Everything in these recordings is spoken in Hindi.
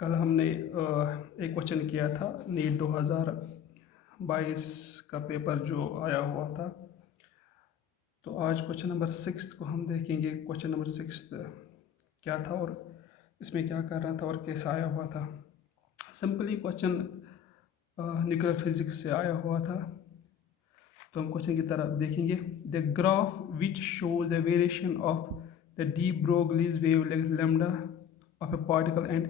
कल हमने एक क्वेश्चन किया था नीट 2022 का पेपर जो आया हुआ था। तो आज क्वेश्चन नंबर 6 को हम देखेंगे। क्वेश्चन नंबर 6 क्या था और इसमें क्या करना था और कैसा आया हुआ था। सिंपली क्वेश्चन न्यूक्लियर फिजिक्स से आया हुआ था। तो हम क्वेश्चन की तरफ देखेंगे। The graph which shows the variation of the D Broglie's wavelength lambda of A particle and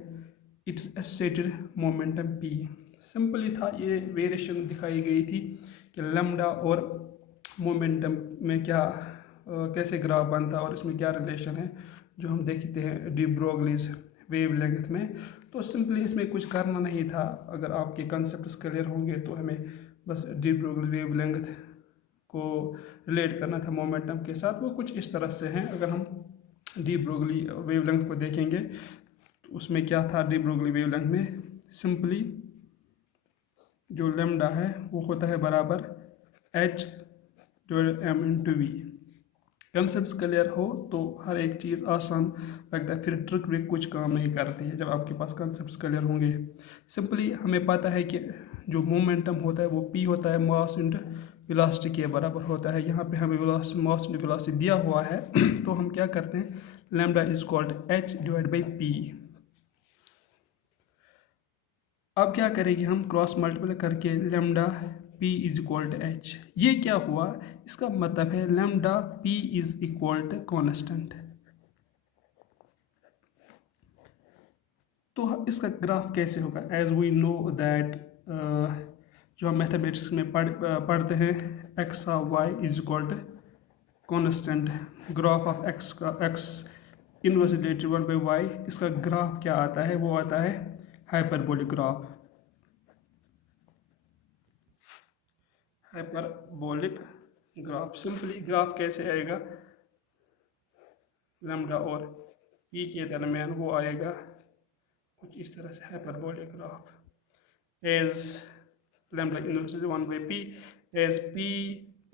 it's associated momentum P. Simply था, ये वेरिएशन दिखाई गई थी कि लैम्डा और मोमेंटम में क्या कैसे ग्राफ बनता है और इसमें क्या रिलेशन है जो हम देखते हैं डी ब्रोगलीज वेवलेंथ में। तो सिंपली इसमें कुछ करना नहीं था। अगर आपके कंसेप्ट क्लियर होंगे तो हमें बस डी ब्रोगली वेवलेंथ को रिलेट करना था मोमेंटम के साथ। वो कुछ इस तरह से हैं। अगर हम डी ब्रोगली वेवलेंथ को देखेंगे तो उसमें क्या था। डी ब्रोगली वेवलेंथ में सिंपली जो लैम्डा है वो होता है बराबर h/m/v। कंसेप्ट क्लियर हो तो हर एक चीज़ आसान लगता है, फिर ट्रिक भी कुछ काम नहीं करती है जब आपके पास कंसेप्ट क्लियर होंगे। सिंपली हमें पता है कि जो मोमेंटम होता है वो p होता है मास इंटू वेलोसिटी के बराबर होता है। यहाँ पे हमें मास इंटू वेलोसिटी दिया हुआ है तो हम क्या करते हैं, lambda is equal to h/p। अब क्या करेंगे हम, क्रॉस मल्टीप्लाई करके lambda p is equal to h। ये क्या हुआ, इसका मतलब है lambda p is equal to constant. तो इसका ग्राफ कैसे होगा, एज वी नो दैट जो हम मैथमेटिक्स में पढ़ते हैं x of y is equal to constant. Graph of x का एक्स इनवर्स रिलेटेड 1/y, इसका ग्राफ क्या आता है, वो आता है hyperbolic graph. Hyperbolic graph, simply graph कैसे आएगा, लैम्डा और p के दरमियान वो आएगा कुछ इस तरह से। Hyperbolic graph as lambda inverse 1/p, as p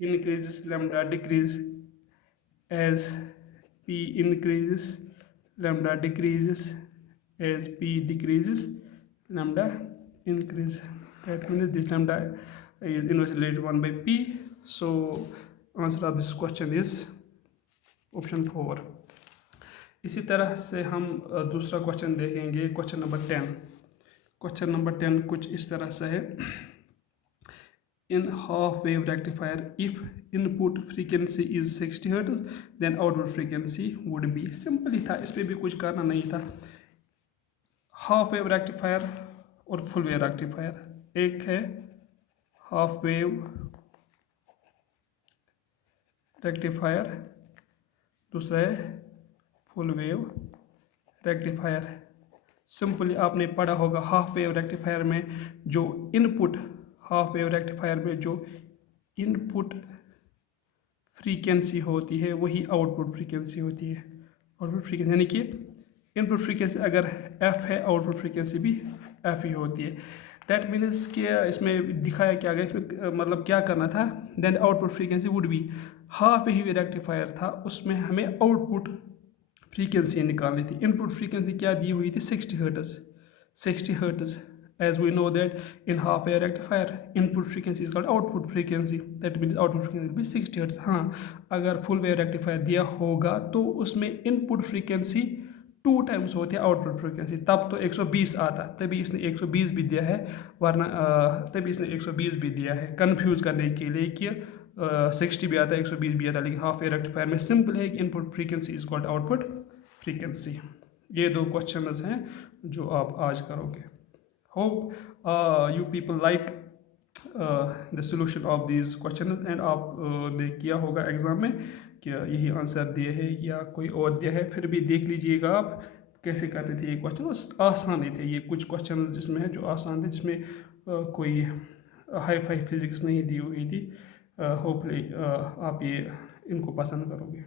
increases lambda decrease, as p increases lambda decreases, as p decreases lambda increase. That means this lambda is inversely related 1/p. So answer of this question is option 4. इसी तरह से हम दूसरा क्वेश्चन देखेंगे, क्वेश्चन नंबर 10। क्वेश्चन नंबर 10 कुछ इस तरह से है। In half wave rectifier, if input frequency is 60 Hz, then output frequency would be। Simply था, इस पर भी कुछ करना नहीं था। हाफ वेव रेक्टिफायर और फुल वेव रेक्टिफायर, एक है हाफ वेव रेक्टिफायर, दूसरा है फुल वेव रेक्टिफायर। सिंपली आपने पढ़ा होगा हाफ वेव रेक्टिफायर में जो इनपुट, हाफ वेव रेक्टिफायर में जो इनपुट फ्रीक्वेंसी होती है वही आउटपुट फ्रीक्वेंसी होती है। आउटपुट फ्रीक्वेंसी यानी कि इनपुट फ्रीक्वेंसी अगर f है, आउटपुट फ्रीक्वेंसी भी f ही होती है। दैट मीन्स कि इसमें दिखाया क्या गया, इसमें मतलब क्या करना था, then output frequency would be. Half wave rectifier था, उसमें हमें आउटपुट फ्रीक्वेंसी निकालनी थी। इनपुट फ्रीक्वेंसी क्या दी हुई थी, 60 hertz. 60 hertz, as we know that in half wave rectifier input frequency is called output frequency, that means output frequency will be 60 Hz। हाँ, अगर फुल वेव रेक्टिफायर दिया होगा तो उसमें इनपुट फ्रीक्वेंसी 2 टाइम्स होती है आउटपुट फ्रीक्वेंसी, तब तो 120 आता, तभी इसने 120 भी दिया है, वरना तभी इसने 120 भी दिया है कंफ्यूज करने के लिए कि 60 भी आता है 120 भी आता है। लेकिन हाफ वेव रेक्टिफायर में सिंपल है कि input frequency is called output frequency. ये दो क्वेश्चंस हैं जो आप आज करोगे। Hope you people like the solution of these questions and आप ने किया होगा एग्ज़ाम में कि यही आंसर दिए है या कोई और दिया है, फिर भी देख लीजिएगा आप कैसे करते थे ये क्वेश्चन। आसान ही थे ये, कुछ क्वेश्चन जिसमें है जो आसान थे, जिसमें कोई हाई फाई फिजिक्स नहीं दी हुई थी। होपफुली आप ये इनको पसंद करोगे।